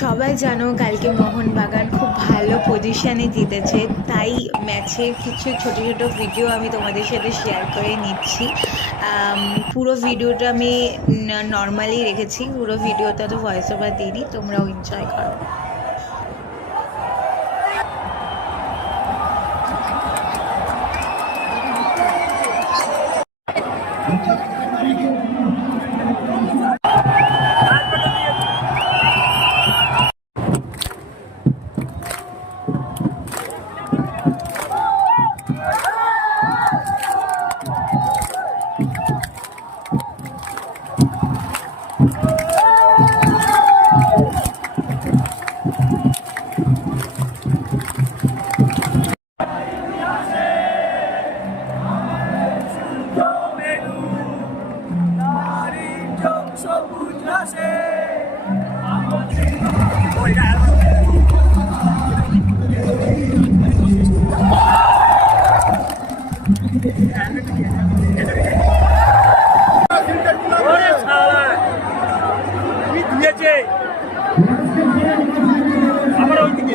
সবাই জানো কালকে মোহনবাগান খুব ভালো পজিশনে জিতেছে, তাই ম্যাচের কিছু ছোট ছোট ভিডিও আমি তোমাদের সাথে শেয়ার করে নিচ্ছি। পুরো ভিডিওটা আমি নর্মালি রেখেছি, পুরো ভিডিওটা তো ভয়েস ওভার দিইনি, তোমরাও এনজয় করো। দিয়েছে